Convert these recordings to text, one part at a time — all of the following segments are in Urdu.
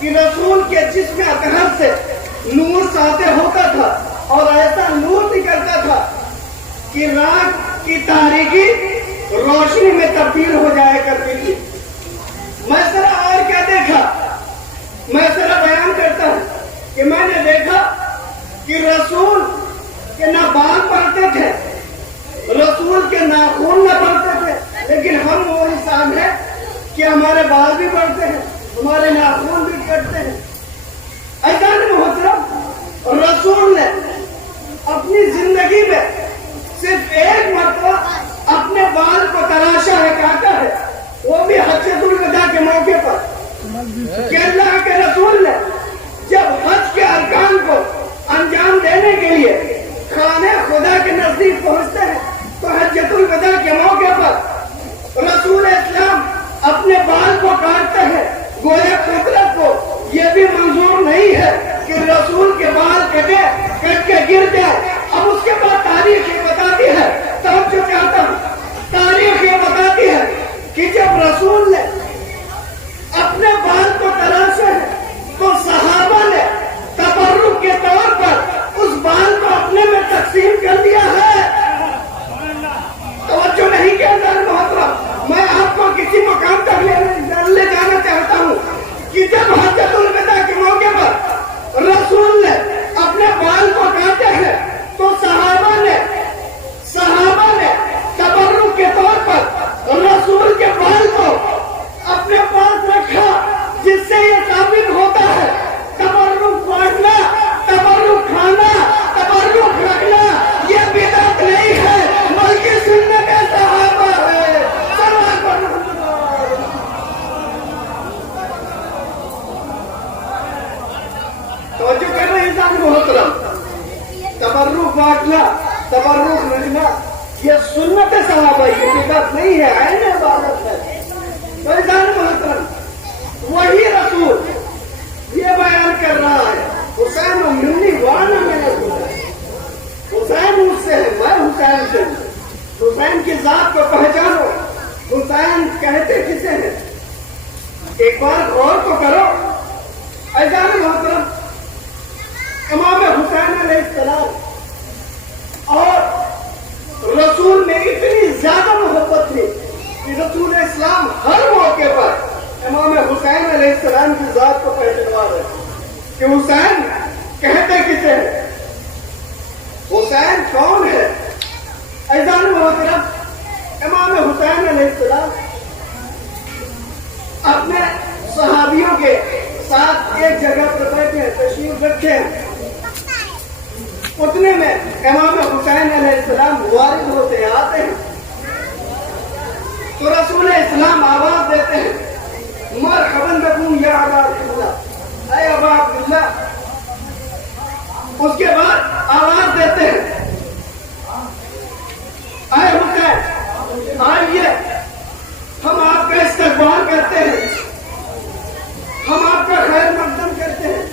کہ رسول کے جسم اطہر سے نور ساطع ہوتا تھا اور ایسا نور نکلتا تھا کہ رات کی تاریکی روشنی میں تبدیل ہو جایا کرتی تھی۔ میں ذرا اور کیا دیکھا، میں ذرا بیان کرتا ہوں کہ میں نے دیکھا کہ رسول کے نہ بال پڑتے تھے، رسول کے ناخن نہ پڑتے تھے، لیکن ہم وہ انسان ہیں کہ ہمارے بال بھی پڑتے ہیں، ہمارے ناخن بھی کٹتے ہیں۔ ایسا نہیں محترم، رسول نے اپنی زندگی میں صرف ایک مرتبہ اپنے بال کو تراشا ہے، کاٹا ہے، وہ بھی حجۃ الوداع کے موقع پر، کہ اللہ کے رسول نے جب حج کے ارکان کو انجام دینے کے لیے خانہ خدا کے نزدیک پہنچتے ہیں تو حجۃ الوداع کے موقع پر رسول اسلام اپنے بال کو کاٹتے ہیں۔ گویا قدرت کو یہ بھی منظور نہیں ہے کہ رسول کے بال کٹ کے گر جائے۔ اب اس کے بعد تاریخ یہ بتاتی ہے، توجہ چاہتا ہوں، تاریخ یہ بتاتی ہے کہ جب رسول نے اپنے بال کو تراشے ہیں تو صحابہ نے تبرک کے طور پر اس بال کو اپنے میں تقسیم کر دیا ہے۔ توجہ نہیں کیا محترم، میں آپ کو کسی مقام تک لے جانا چاہتا ہوں کہ جب حجۃ الوداع کے موقع پر رسول نے اپنے بال کو کاٹے ہیں تو صحابہ نے تبرک کے طور پر رسول کے بال کو اپنے پاس رکھا، جس سے یہ ثابت ہوتا ہے تبرک بانٹنا، تبرک کھانا، تبرک رکھنا یہ بدعت نہیں ہے بلکہ سنت صحابہ ہے۔ توجہ کر رہے انسان محترم، تبرک بانٹنا، تبرک رکھنا یہ سنت صحابہ، یہ بدعت نہیں ہے، عین عبادت ہے۔ تو انسان محترم، وہی رسول یہ بیان کر رہا ہے، حسین منی وانا میں نے سنا، حسین مجھ سے ہے، میں حسین سے ہوں، حسین کی ذات کو پہچانو، حسین کہتے کسے ہیں؟ ایک بار غور تو کرو۔ ایسا محترم، امام حسین علیہ السلام اور رسول میں اتنی زیادہ محبت تھی کہ رسول اسلام ہر موقع پر امام حسین علیہ السلام کی ذات کو پہچانوا رہے کہ حسین کہتے کسے ہیں، حسین کون ہے؟ ایزان محترم، امام حسین علیہ السلام اپنے صحابیوں کے ساتھ ایک جگہ پر بیٹھے تشریف رکھے ہیں، اتنے میں امام حسین علیہ السلام وارد ہوتے آتے ہیں تو رسول اسلام آواز دیتے ہیں، مرحبا بکم یا ابا عبداللہ، اے ابا عبداللہ۔ اس کے بعد آواز دیتے ہیں، اے حسین آئیے، ہم آپ کا استقبال کرتے ہیں، ہم آپ کا خیر مقدم کرتے ہیں۔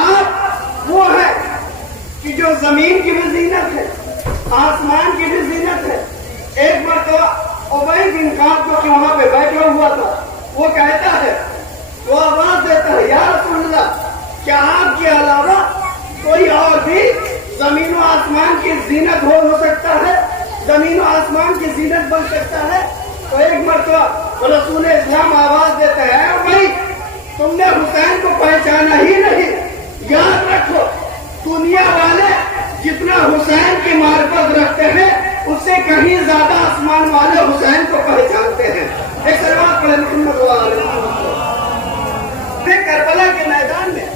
آپ وہ ہے کہ جو زمین کی بھی زینت ہے، آسمان کی بھی زینت ہے۔ ایک مرتبہ ابی بن کعب جو وہاں پہ بیٹھا ہوا تھا، وہ کہتا ہے، وہ آواز دیتا ہے، یا رسول اللہ، کیا آپ کے علاوہ کوئی اور بھی زمین و آسمان کی زینت ہو سکتا ہے، زمین و آسمان کی زینت بن سکتا ہے؟ تو ایک مرتبہ رسول اسلام آواز دیتا ہے، بھائی تم نے حسین کو پہچانا ہی نہیں، یاد رکھو دنیا والے جتنا حسین کی معرفت رکھتے ہیں اس سے کہیں زیادہ آسمان والے حسین کو پہچانتے ہیں۔ ایک سلوات پڑھیں محمد علیہ وسلم۔ کربلا کے میدان میں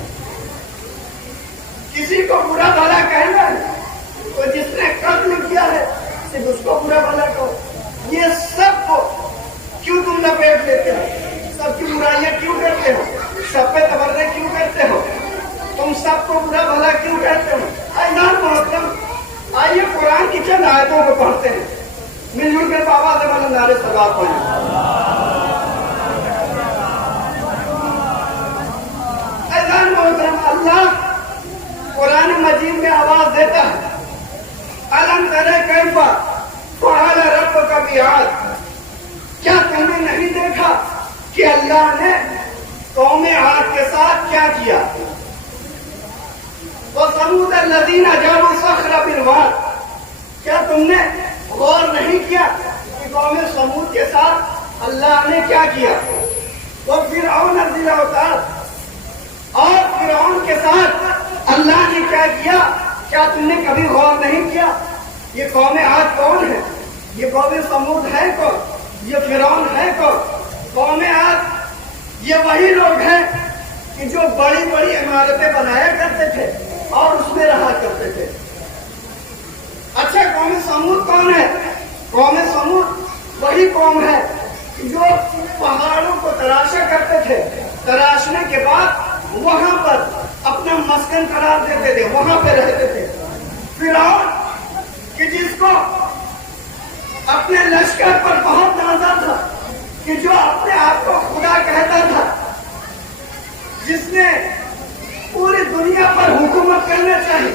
کسی کو برا بھلا کہنا ہے تو جس نے قتل کیا ہے صرف اس کو برا بھلا کہو۔ یہ سب کو کیوں تم لپیٹ لیتے ہو؟ سب کی برائیاں کیوں کرتے ہو؟ سب پہ تبرے کیوں کرتے ہو؟ تم سب کو برا بھلا کیوں کہتے ہو؟ ایمان محترم، آئیے قرآن کی چند آیتوں کو پڑھتے ہیں، مل جل کر بابا سے بلند نعرے ثواب پڑھیں۔ ایمان محترم، اللہ قرآن مجید میں آواز دیتا ہے، الم تر کیف فعل ربک بعاد، کیا تم نے نہیں دیکھا کہ اللہ نے قوم عاد کے ساتھ کیا کیا؟ وَثَمُودَ الَّذِينَ جَابُوا الصَّخْرَ بِالْوَادِ، کیا تم نے غور نہیں کیا کہ قوم سمود کے ساتھ اللہ نے کیا کیا؟ وَفِرْعَوْنَ ذِي الْأَوْتَادِ، اور فرعون کے ساتھ اللہ نے کیا کیا؟ کیا تم نے کبھی غور نہیں کیا؟ یہ قوم عاد کون ہے؟ یہ قوم سمود ہے کون؟ یہ فرعون ہے کون؟ قوم عاد یہ وہی لوگ ہیں کہ جو بڑی بڑی عمارتیں بنایا کرتے تھے اور اس میں رہا کرتے تھے۔ اچھا، قوم سمود کون ہے؟ قوم سمود وہی قوم ہے جو پہاڑوں کو تراشا کرتے تھے، تراشنے کے بعد وہاں پر اپنا مسکن قرار دیتے تھے، وہاں پہ رہتے تھے۔ فرعون کہ جس کو اپنے لشکر پر بہت نازا تھا، کہ جو اپنے آپ کو خدا کہتا تھا، جس نے پوری دنیا پر حکومت کرنا چاہیے،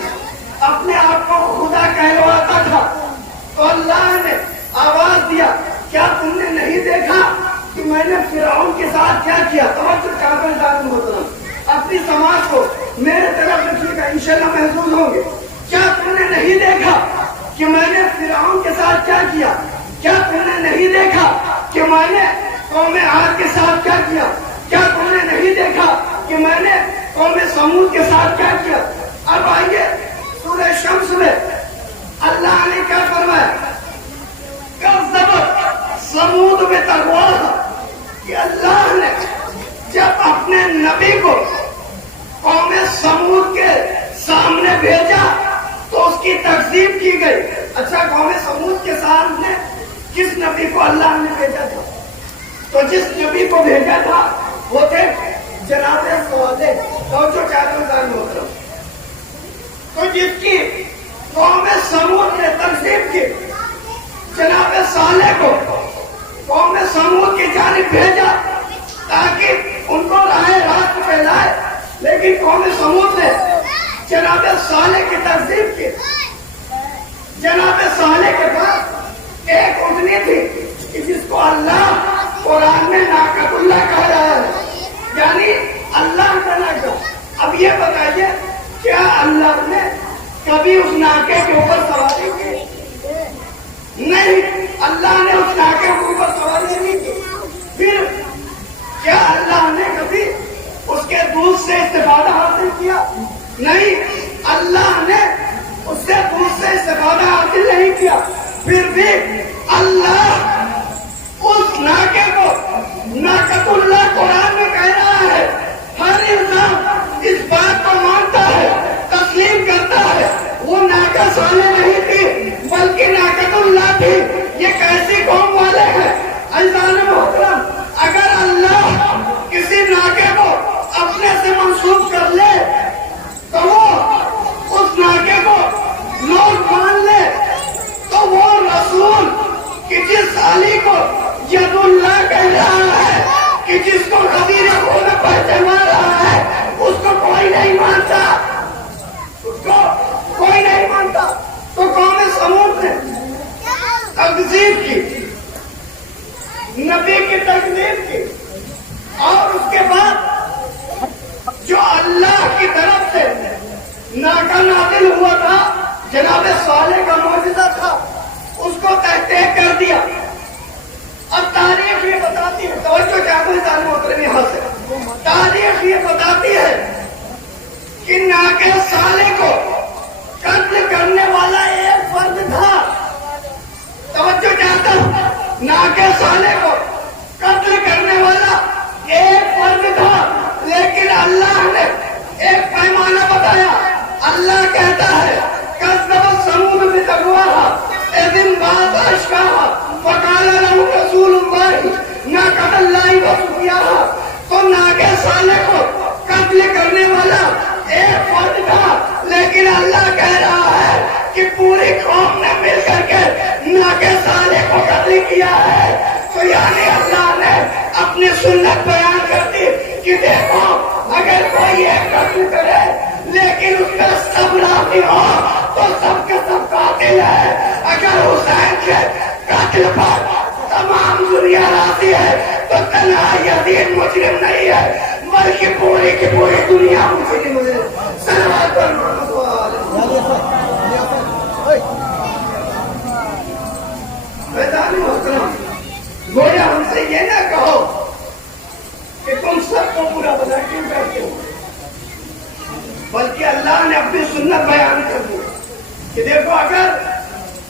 اپنے آپ کو خدا کہلواتا تھا، تو اللہ نے آواز دیا، کیا تم نے نہیں دیکھا کہ میں نے فرعون کے ساتھ کیا کیا؟ توجہ چاہتا محترم، اپنی سماج کو میرے طرف رکھیے گا، انشاءاللہ محظوظ ہوں گے۔ کیا تم نے نہیں دیکھا کہ میں نے فرعون کے ساتھ کیا کیا؟ کیا تم نے نہیں دیکھا کہ میں نے قوم عاد کے ساتھ کیا کیا؟ کیا تم نے نہیں دیکھا کہ میں نے قوم سمود کے ساتھ کیا کیا؟ اب آئیے سورہ شمس میں اللہ نے کیا فرمایا؟ کذبت سمود بطغواہا، کہ اللہ نے جب اپنے نبی کو قوم سمود کے سامنے بھیجا تو اس کی تکذیب کی گئی۔ اچھا، قوم سمود کے سامنے کس نبی کو اللہ نے بھیجا تھا؟ تو جس نبی کو بھیجا تھا وہ تھے جناب صالح، توجہ چاہتے محترم۔ تو جس کی قوم سمود نے تکذیب کی، جناب صالح کو قوم سمود کی جانب بھیجا تاکہ ان کو راہ راست پہ لائے، لیکن قوم سمود نے جناب صالح کی تکذیب کی۔ جناب صالح کے پاس ایک اونٹنی تھی کہ جس کو اللہ قرآن میں ناقۃ اللہ کہا رہا ہے، یعنی اللہ کا ناقہ۔ اب یہ بتائیے، کیا اللہ نے کبھی اس ناقے کے اوپر سواری کی؟ نہیں، اللہ نے اس ناقے کے اوپر سواری نہیں کی۔ پھر کیا اللہ نے کبھی اس کے دودھ سے استفادہ حاصل کیا؟ نہیں، اللہ نے اس سے دودھ سے استفادہ حاصل نہیں کیا۔ پھر بھی اللہ اس ناقے کو ناقۃ اللہ قرآن میں کہہ رہا ہے۔ ہر انسان اس بات کو مانتا ہے، تسلیم کرتا ہے، وہ ناقہ صالح نہیں تھی بلکہ ناقۃ اللہ تھی۔ یہ کیسی قوم والے ہیں عزیزان محترم؟ اگر اللہ کسی ناقے کو اپنے سے منسوب کر لے تو وہ اس ناقے کو لوگ مان لے، تو وہ رسول کہ جس علی کو ید اللہ کہہ رہا ہے، کہ جس کو خبیر خود پہچانا رہا ہے، اس کو کوئی نہیں مانتا، اس کو کوئی نہیں مانتا۔ تو قوم سمود نے تکذیب کی، نبی کی تکذیب کی، اور اس کے بعد جو اللہ کی طرف سے ناقہ نازل ہوا تھا، جناب صالح کا معجزہ تھا، اس کو تحقیق کر دیا۔ اب تاریخ یہ بتاتی ہے، توجہ چاہتے ہیں تعلیم محترم، یہاں سے تاریخ یہ بتاتی ہے کہ ناقہ صالح کو قتل کرنے والا ایک فرد تھا۔ توجہ چاہتا ہوں، ناقہ صالح کو قتل کرنے والا ایک فرد تھا، لیکن اللہ نے ایک پیمانہ بتایا۔ اللہ کہتا ہے کذبت ثمود بطغواہا اذ انبعث اشقاہا فقال لهم رسول اللہ ناقۃ اللہ وسقیاہا۔ تو ناقہ صالح کو قتل کرنے والا ایک فرد تھا، لیکن اللہ کہہ رہا ہے کہ پوری قوم نے مل کر کے ناقہ صالح کو قتل کیا ہے۔ تو یعنی اللہ نے اپنی سنت بیان کر دی کہ دیکھو، اگر کوئی ایک قتل کرے لیکن اس کا سب راضی ہو تو سب کا سب قاتل ہے۔ اگر حسین کے قتل پر تمام دنیا راضی ہے تو تنہا یزید مجرم نہیں ہے، بلکہ پوری کی پوری دنیا مسلم ہے. صلوات پر محمد و آلہ. میدان محترم گویا ہم سے یہ نہ کہو کہ تم سب کو برا بھلا کیوں کرتے ہو، بلکہ اللہ نے اپنی سنت بیان کر دی کہ دیکھو اگر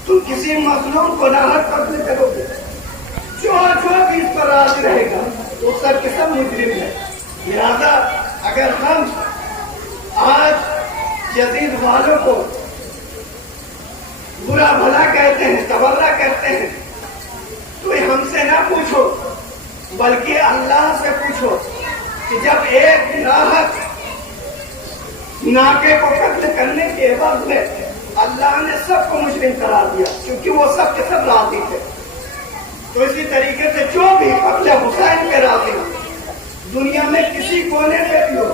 تم کسی مظلوم کو ناحق قتل کرو گے، جو بھی اس پر راضی رہے گا وہ سب کے سب مجرم ہے. لہذا اگر ہم آج یزید والوں کو برا بھلا کہتے ہیں، تبرہ کرتے ہیں، تو ہم سے نہ پوچھو بلکہ اللہ سے پوچھو کہ جب ایک ناحق ناکے کو قتل کرنے کے عوض میں اللہ نے سب کو مجرم قرار دیا کیونکہ وہ سب کے سب راضی تھے، تو اسی طریقے سے جو بھی قتل حسین کے راضی ہو دنیا میں کسی کونے میں بھی ہو،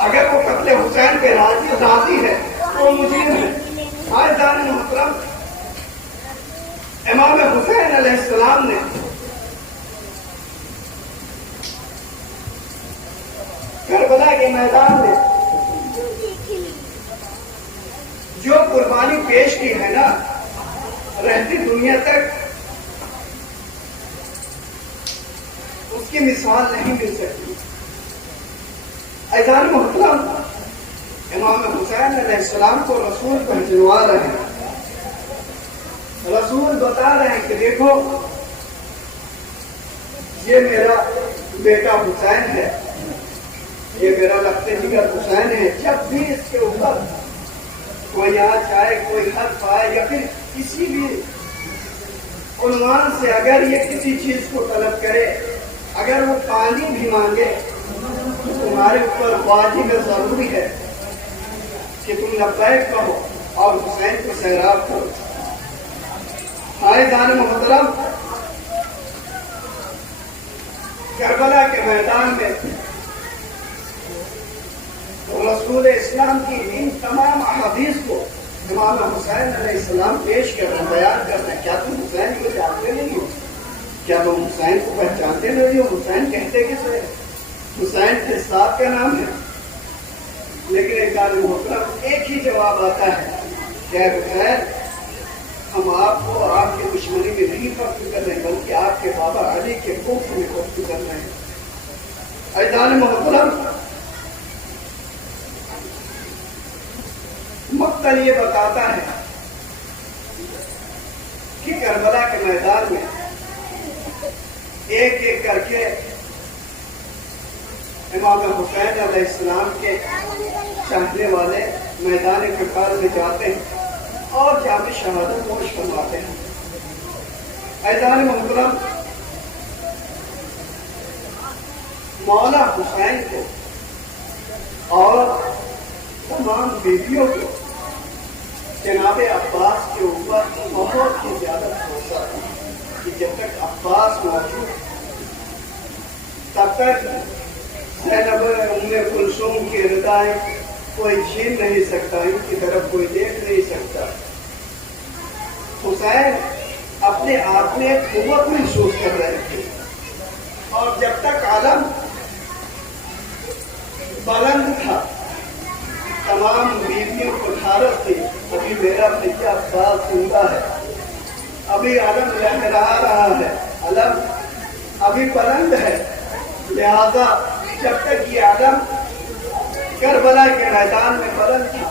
اگر وہ قتل حسین کے راضی ہے تو مجرم ہے. عزیزان محترم، امام حسین علیہ السلام نے کربلا کے میدان میں جو قربانی پیش کی ہے نا، رہتی دنیا تک اس کی مثال نہیں مل سکتی. عزیزان محترم، امام حسین علیہ السلام کو رسول پہچنوا رہے ہیں. رسول بتا رہے ہیں کہ دیکھو یہ میرا بیٹا حسین ہے، یہ میرا لگتے جگر حسین ہے. جب بھی اس کے اوپر کوئی آ چاہے، کوئی حرف آئے یا پھر کسی بھی عنوان سے اگر یہ کسی چیز کو طلب کرے، اگر وہ پانی بھی مانگے تو تمہارے اوپر واجب ضروری ہے کہ تم لبیک کہو اور حسین کو سیراب کرو. عزیزان محترم، کربلا کے میدان میں رسول اسلام کی ان تمام احادیث کو امام حسین علیہ السلام پیش کر رہے ہیں، بیان کر رہے ہیں. کیا تم حسین کو جانتے نہیں ہو؟ کیا تم حسین کو پہچانتے نہیں ہو؟ حسین کہتے کسے؟ حسین کے ساتھ کا نام ہے. لیکن ایک محترم ایک ہی جواب آتا ہے کہ حسین، ہم آپ کو آپ کی دشمنی میں نہیں فخر کر رہے بلکہ آپ کے بابا علی کے کفر میں فخر کر رہے ہیں. عزیزان محترم، مقتل یہ بتاتا ہے کہ کربلا کے میدان میں ایک ایک کر کے امام حسین علیہ السلام کے چاہنے والے میدان قتال میں جاتے ہیں اور جا کے شہادت نوش فرماتے ہیں. عزیزان محترم، مولا حسین کو اور تمام بیویوں کو جناب عباس کے اوپر بہت ہی زیادہ بھروسہ تھا کہ جب تک عباس موجود تب تک زینب ام کلثوم کی ردائیں کوئی چھین نہیں سکتا، ان کی طرف کوئی دیکھ نہیں سکتا. حسین اپنے آپ میں قوت محسوس کر رہے تھے اور جب تک عالم بلند تھا تمام بیویوں کو ٹھارس تھی. ابھی میرا بچہ عباس زندہ ہے، ابھی عالم لہرا رہا ہے، عالم ابھی بلند ہے. لہذا جب تک یہ عالم کربلا کے میدان میں بلند تھا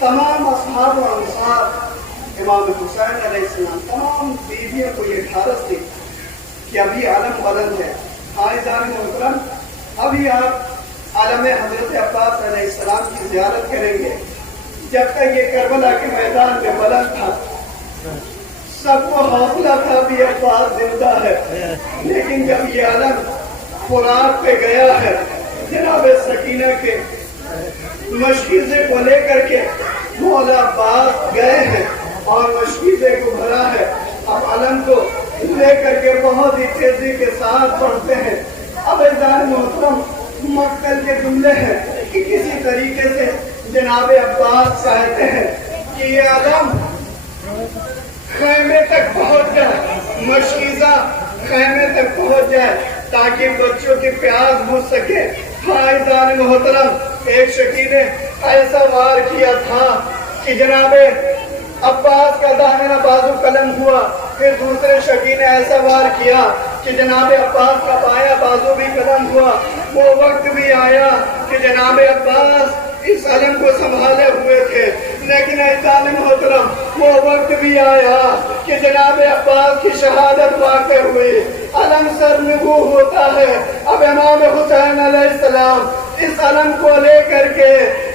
تمام اصحاب و انصار امام حسین علیہ السلام تمام بیویوں کو یہ ٹھارس تھی کہ ابھی عالم بلند ہے. عزیزان محترم، ابھی آپ عالم حضرت عباس علیہ السلام کی زیارت کریں گے. جب تک یہ کربلا کے میدان میں بلند تھا سب کو حوصلہ تھا بھی عباس زندہ ہے، لیکن جب یہ عالم فرات پہ گیا ہے، جناب سکینہ کے مشکیزے کو لے کر کے مولا عباس گئے ہیں اور مشکیزے کو بھرا ہے، اب علم کو لے کر کے بہت ہی تیزی کے ساتھ بڑھتے ہیں. اب عزیزان محترم، مقتل کے جملے ہیں کہ کسی طریقے سے جناب عباس چاہتے ہیں کہ یہ علم خیمے تک پہنچ جائے، مشکیزہ خیمے تک پہنچ جائے. تاکہ بچوں کی پیاس بجھ سکے۔ حائزان محترم، ایک شکی نے ایسا وار کیا تھا کہ جناب عباس کا داہنا بازو قلم ہوا، پھر دوسرے شکی نے ایسا وار کیا کہ جناب عباس کا بایاں بازو بھی قلم ہوا۔ وہ وقت بھی آیا کہ جناب عباس اس علم کو سنبھالے ہوئے تھے، لیکن عزیزان محترم وہ وقت بھی آیا کہ جناب عباس کی شہادت واقع ہوئی، علم سرنگو ہوتا ہے۔ اب امام حسین علیہ السلام اس علم کو لے کر کے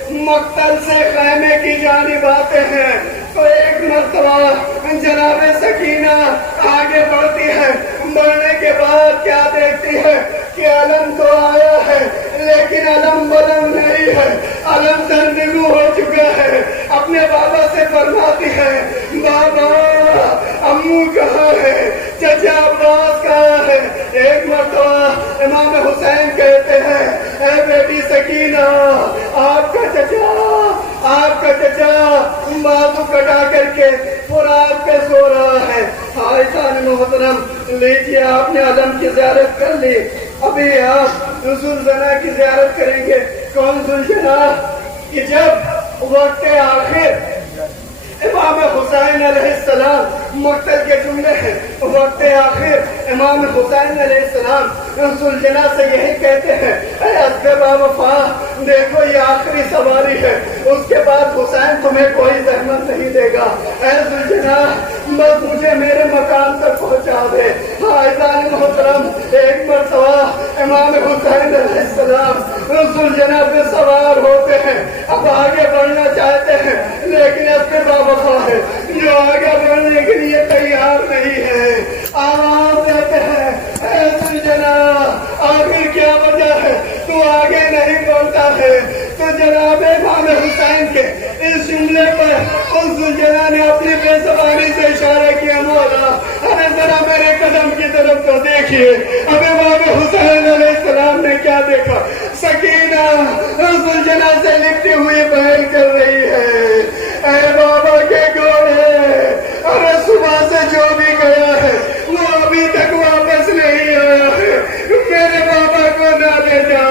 مقتل سے خیمے کی جانب آتے ہیں تو ایک مرتبہ جناب سکینہ آگے بڑھتی ہے، بڑھنے کے بعد کیا دیکھتی ہے کہ علم تو آیا ہے لیکن علم بلند نہیں ہے، علم سرنگو ہو چکا ہے۔ اپنے بابا سے فرماتی ہے، بابا امو کہاں ہے، چچا عباس کہاں ہے؟ ایک مرتبہ امام حسین کہتے ہیں، اے بیٹی سکینہ، آپ کا چچا بازو کٹا کر کے فرات پہ سو رہا ہے۔ حائزان محترم، لیجیے آپ نے علم کی زیارت کر لی، ابھی آپ ذوالجناح کی زیارت کریں گے۔ کون ذوالجناح؟ کہ جب وقت آخر امام حسین علیہ السلام مقتل کے جملے ہیں، وقت آخر امام حسین علیہ السلام ذوالجناح سے یہی کہتے ہیں، اے اصغر وفا، دیکھو یہ آخری سواری ہے، اس کے بعد حسین تمہیں کوئی زحمت نہیں دے گا، اے ذوالجناح بس مجھے میرے مقام تک پہنچا دے۔ حائزان محترم، ایک مرتبہ امام حسین علیہ السلام ذوالجناح پہ سوار ہوتے ہیں، اب آگے بڑھنا چاہتے ہیں لیکن اصغر وفا ہے جو آگے بڑھنے کے لیے تیار نہیں ہے۔ آواز دیتے ہیں، اے ذوالجناح آخر کیا وجہ ہے تو آگے نہیں بڑھتا ہے؟ تو جناب امام حسین کے اس جملے پر اس ذوالجناح نے اپنی بے زبانی سے اشارہ کیا، مولا ارے ذرا میرے قدم کی طرف تو دیکھیے۔ اب امام حسین علیہ السلام نے کیا دیکھا؟ سکینہ ذوالجناح سے لکھتی ہوئی بیان کر رہی ہے، اے بابا کے گھوڑے، ارے صبح سے جو بھی گیا ہے وہ ابھی تک واپس نہیں آیا ہے، میرے بابا کو نہ لے جا۔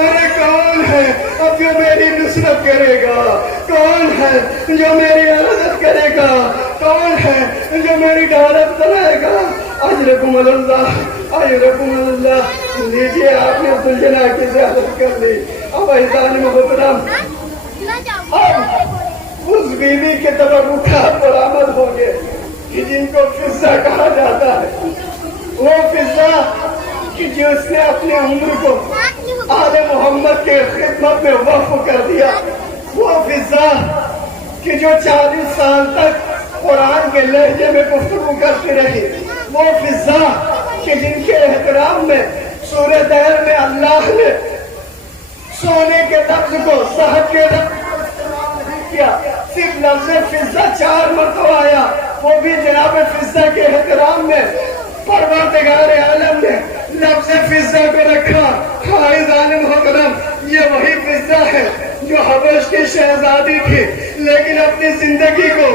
ارے کون ہے اب جو میری نصرت کرے گا؟ کون ہے جو میری عزت کرے گا؟ کون ہے جو میری ڈھالت کرائے گا؟ اجرکم اللہ، اجرکم اللہ۔ لیجیے آپ نے ذوالجناح کی زیارت کر لی۔ اب عزیزان محترم، اب اس بیوی کے طرف اٹھا برآمد ہو گئے کہ جن کو فضہ کہا جاتا ہے، وہ فضہ کہ جس نے اپنی عمر کو آل محمد کے خدمت میں وقف کر دیا، وہ فضہ کہ جو 40 سال تک قرآن کے لہجے میں گفتگو کرتی رہی، وہ فضہ کہ جن کے احترام میں سورہ دہر میں اللہ نے سونے کے لفظ کو صحت کے لفظ کیا، صرف لفظ فضہ 4 مرتبہ آیا، وہ بھی جناب فضہ کے احترام میں پروردگار عالم نے لفظ فضہ کو رکھا۔ حائزان محترم، یہ وہی فضہ ہے جو حبش کی شہزادی تھی لیکن اپنی زندگی کو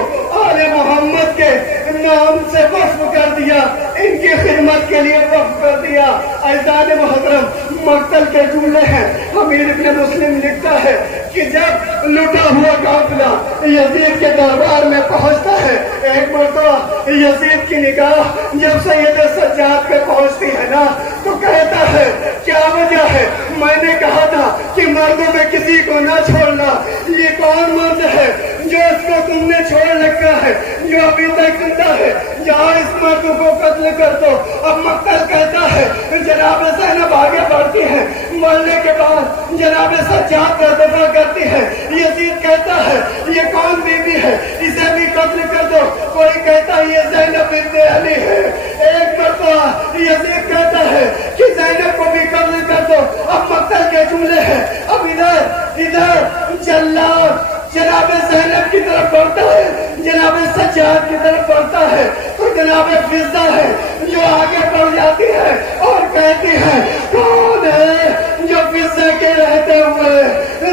آل محمد کے نام سے وقف کر دیا، ان کی خدمت کے لیے وقف کر دیا۔ عزیزان محترم، مقتل کے جملے ہیں، امیر ابن مسلم لکھتا ہے کہ جب لٹا ہوا قافلہ یزید کے دربار میں پہنچتا ہے، ایک مرتبہ یزید کی نگاہ جب سید سجاد پہ پہنچتی ہے نا تو کہتا ہے کیا وجہ ہے؟ میں نے کہا تھا کہ مردوں میں کسی کو نہ چھوڑنا، یہ کون مرد ہے جو اس کو تم نے چھوڑ رکھا ہے، جو ابھی تک زندہ ہے؟ جہاں اس مرد کو قتل کر دو۔ اب مقتل کہتا ہے، جناب زینب آگے بڑھتی ہے، مرنے کے بعد جناب سجاد کا دفاع کرتی ہے، یزید کہتا ہے یہ کون بیوی ہے، اسے بھی قتل کر دو۔ کوئی کہتا ہے یہ زینب بنت علی ہے۔ ایک مرتبہ یزید کہتا ہے کہ زینب کو بھی قتل کر دو۔ اب مقتل کے جملے ہیں، اب ادھر جلاد جناب زینب کی طرف بڑھتا ہے، جناب سجاد کی طرف بڑھتا ہے تو جناب فضہ ہے جو آگے بڑھ جاتی ہے اور کہتی ہے کون ہے جو فضہ کے رہتے ہوئے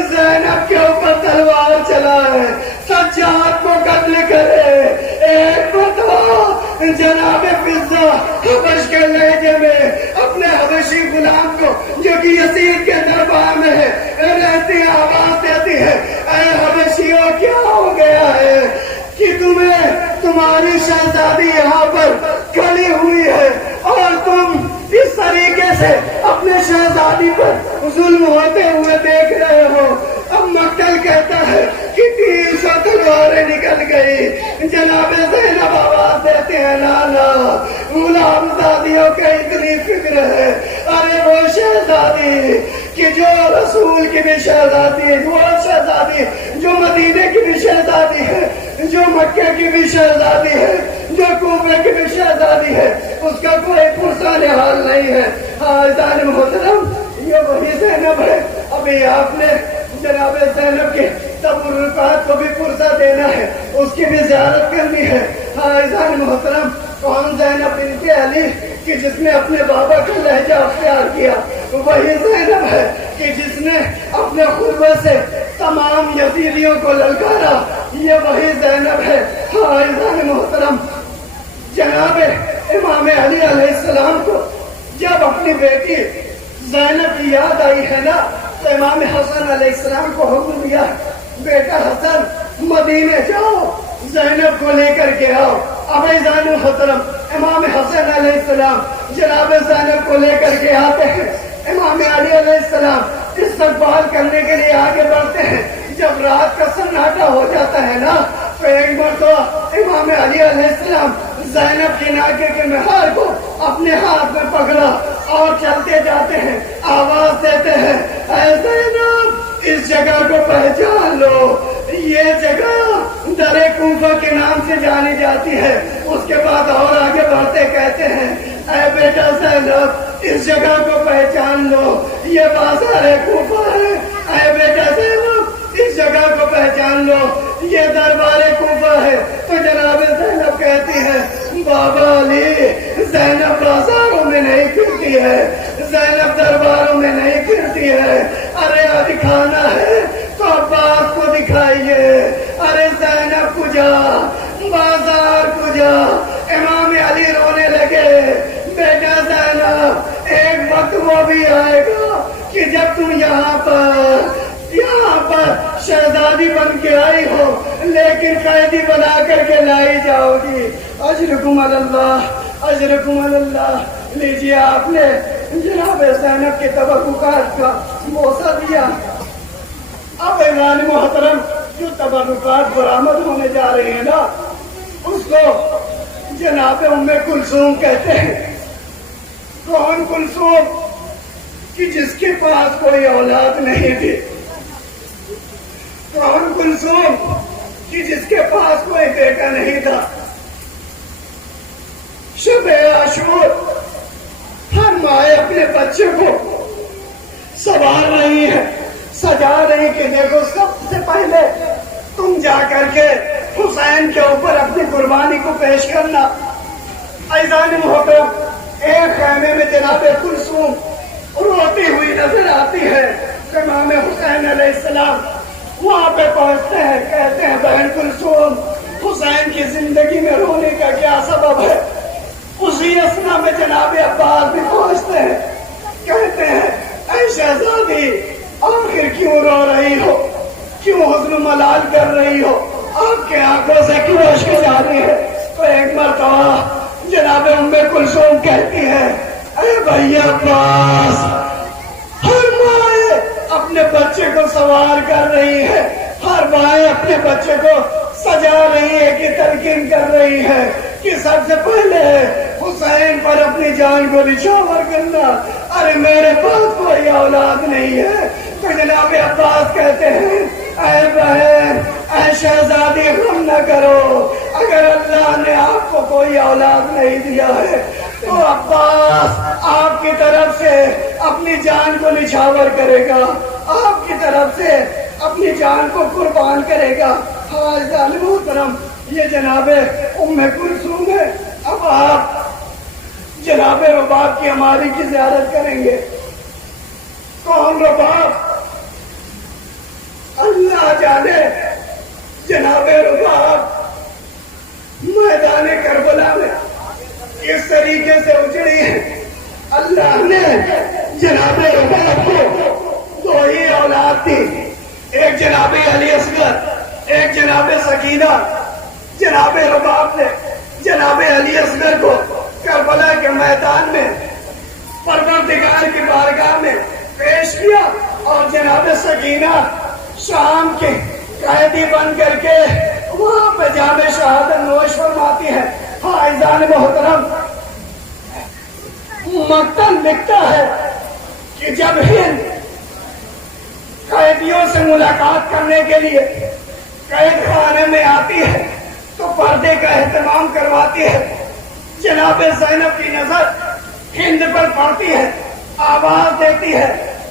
زینب کے اوپر تلوار چلائے، سجاد کو قتل کرے۔ ایک مرتبہ جناب فضہ حبش کے لہجے میں اپنے حبشی غلام کو جو کہ یزید کے دربار میں ہے رہتی آواز دیتی ہے، اے حبشیوں کیا ہو گیا ہے کہ تمہاری شہزادی یہاں پر کھڑی ہوئی ہے اور تم اس طریقے سے اپنے شہزادی پر ظلم ہوتے ہوئے دیکھ رہے ہو۔ اب مقتل کہتا ہے کہ 300 تلواریں نکل گئی۔ جناب زینب آواز دیتے ہیں، لالا غلام زادیوں کا اتنی فکر ہے، ارے وہ شہزادی کہ جو رسول کی بھی شہزادی ہے، وہ شہزادی جو مدینے کی بھی شہزادی ہے، جو مکہ کی بھی شہزادی ہے، جو کوفہ کی بھی شہزادی ہے، اس کا کوئی پرسان حال نہیں ہے۔ حاضران محترم، یہ وہی زینب ہے۔ ابھی آپ نے جناب زینب کے تبرکات کو بھی پرسہ دینا ہے، اس کی بھی زیارت کرنی ہے۔ حاضران محترم، کون زینب بنت علی کہ جس نے اپنے بابا کا لہجہ اختیار کیا؟ وہی زینب ہے کہ جس نے اپنے خطبے سے تمام یزیدیوں کو للکارا۔ یہ وہی زینب ہے۔ حاضران محترم، جناب امام علی علیہ السلام کو جب اپنی بیٹی زینب کی یاد آئی ہے نا، تو امام حسن علیہ السلام کو حکم دیا، بیٹا حسن مدینے جاؤ، زینب کو لے کر کے آؤ۔ اب ایزان محترم، امام حسن علیہ السلام جناب زینب کو لے کر کے آتے ہیں۔ امام علی علیہ السلام استقبال کرنے کے لیے آگے بڑھتے ہیں۔ جب رات کا سناٹا ہو جاتا ہے نا، تو ایک مرتبہ امام علی علیہ السلام زینب کی ناکے کے مہار کو اپنے ہاتھ میں پکڑا اور چلتے جاتے ہیں، آواز دیتے ہیں، اے زینب اس جگہ کو پہچان لو، یہ جگہ در کوفہ کے نام سے جانی جاتی ہے۔ اس کے بعد اور آگے بڑھتے کہتے ہیں، اے بیٹا زینب اس جگہ کو پہچان لو، یہ بازار کوفہ ہے۔ اے بیٹا زینب اس جگہ کو پہچان لو، یہ دربار کوفہ ہے۔ تو جناب زینب کہتی ہے، بابا علی زینب بازاروں میں نہیں پھرتی ہے، زینب درباروں میں نہیں پھرتی ہے، ارے دکھانا ہے تو عباس کو دکھائیے، ارے زینب کو جا، بازار کو جا۔ امام علی رونے لگے، بیٹا زینب ایک وقت وہ بھی آئے گا کہ جب تم یہاں پر شہزادی بن کے آئی ہو، لیکن قیدی بنا کر کے لائی جاؤ گی۔ اجرکم اللہ، اجرکم اللہ۔ لیجیے، آپ نے جناب زینب کے تبرکات کا موسا دیا۔ اب ایوان محترم، جو تبرکات برآمد ہونے جا رہے ہیں نا، اس کو جناب ام کلثوم کہتے ہیں۔ کون کلثوم؟ کہ جس کے پاس کوئی اولاد نہیں تھی۔ کون کلثوم؟ کہ جس کے پاس کوئی بیٹا نہیں تھا۔ شب عاشور ہر مائیں اپنے بچے کو سنوار رہی ہے، سجا رہی کہ دیکھو سب سے پہلے تم جا کر کے حسین کے اوپر اپنی قربانی کو پیش کرنا۔ ایزان محترم، ایک خیمے میں جناب کلثوم روتی ہوئی نظر آتی ہے۔ امام حسین علیہ السلام وہاں پہ پہنچتے ہیں، کہتے ہیں، بہن کلثوم حسین کی زندگی میں رونے کا کیا سبب ہے؟ اسی اثنا میں جناب عباس بھی پہنچتے ہیں، کہتے ہیں، اے شہزادی آخر کیوں رو رہی ہو، کیوں حزن ملال کر رہی ہو، آپ کے آنکھوں سے کیوں اشک جاری ہے؟ تو ایک مرتبہ جناب ام کلثوم کہتی ہے، اے بھیا عباس، ہر مائیں اپنے بچے کو سوار کر رہی ہے، ہر مائیں اپنے بچے کو سجا رہی ہے کہ تلقین کر رہی ہے کہ سب سے پہلے حسین پر اپنی جان کو نچھاور کرنا۔ ارے میرے پاس کوئی اولاد نہیں ہے۔ تو جناب عباس کہتے ہیں، اے بہن، اے شہزادی غم نہ کرو، اگر اللہ نے آپ کو کوئی اولاد نہیں دیا ہے تو عباس آپ کی طرف سے اپنی جان کو نچھاور کرے گا، آپ کی طرف سے اپنی جان کو قربان کرے گا۔ حاضران محترم، یہ جناب ام کلثوم ہے۔ اب آپ جناب رباب کی ہماری کی زیارت کریں گے۔ کون رباب؟ اللہ جانے۔ جناب رباب میدان کربلا میں اس طریقے سے اجڑی ہے، اللہ نے جناب رباب کو دو ہی اولاد دی، ایک جناب علی اصغر، ایک جناب سکینہ۔ جناب رباب نے جناب علی اصغر کو کربلا کے میدان میں پروردگار کی بارگاہ میں پیش کیا، اور جناب سکینہ شام کے قیدی بن کر کے وہاں پہ جام شہادت نوش فرماتی ہے۔ حائزان محترم، مقتل لکھتا ہے کہ جب ہند قیدیوں سے ملاقات کرنے کے لیے قید خانے میں آتی ہے تو پردے کا اہتمام کرواتی ہے۔ جناب زینب کی نظر ہند پر پڑتی ہے، آواز دیتی ہے،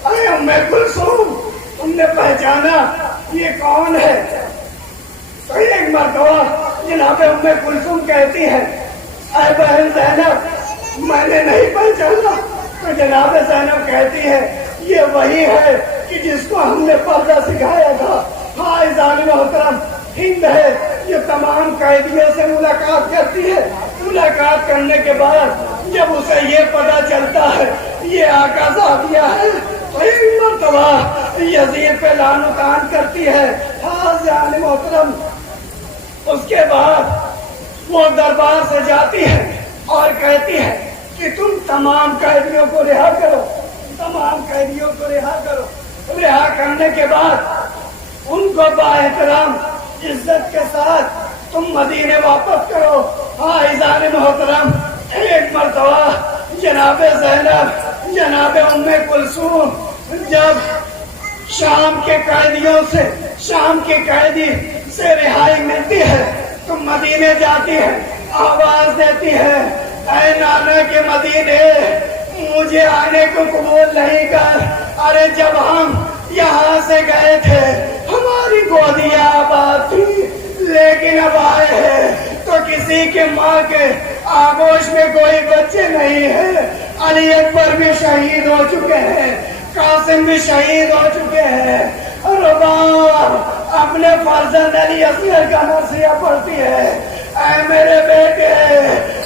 ارے ام کلثوم، تم نے پہچانا یہ کون ہے؟ تو ایک مرتبہ جناب ام کلثوم کہتی ہے، اے بہن زینب، میں نے نہیں پہچانا۔ تو جناب زینب کہتی ہے، یہ وہی ہے کہ جس کو ہم نے پردہ سکھایا تھا۔ حائزان محترم، ہند ہے، یہ تمام قیدیوں سے ملاقات کرتی ہے۔ ملاقات کرنے کے بعد جب اسے یہ پتہ چلتا ہے یہ آقا زادیہ ہے تو ایک مرتبہ یزید پہ لعن و طعن کرتی ہے۔ حائزان محترم، اس کے بعد وہ دربار سے جاتی ہے اور کہتی ہے کہ تم تمام قیدیوں کو رہا کرو، تمام قیدیوں کو رہا کرو۔ رہا کرنے کے بعد ان کو با احترام عزت کے ساتھ تم مدینے واپس کرو۔ حائزان محترم، ایک مرتبہ جناب زینب، جناب ام کلثوم جب شام کے قیدیوں سے، شام کے قیدی سے رہائی ملتی ہے تو مدینے جاتی ہے، آواز دیتی ہے، اے نانا کے مدینے، مجھے آنے کو قبول نہیں کر۔ ارے جب ہم یہاں سے گئے تھے ہماری گودیاں آباد تھی، لیکن اب آئے ہیں تو کسی کے ماں کے آغوش میں کوئی بچے نہیں ہیں۔ علی اکبر بھی شہید ہو چکے ہیں، قاسم بھی شہید ہو چکے ہیں۔ رباب اپنے فرزند علی اصغر کا مرثیہ پڑھتی ہے، اے میرے بیٹے،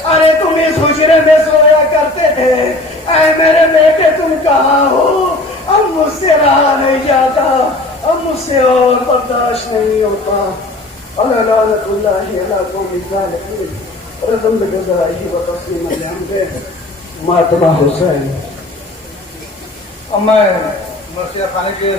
ارے تم اس حجرے میں سویا کرتے تھے، اے میرے بیٹے تم کہاں ہو؟ اب مجھ سے رہا نہیں جاتا، اب مجھ سے اور برداشت نہیں ہوتا۔ لعنت اللہ علی قوم الظالمین، رضم بجزائہ و تسلیم الحمد ماتبہ حسین۔ اب میں مرثیہ خانے کے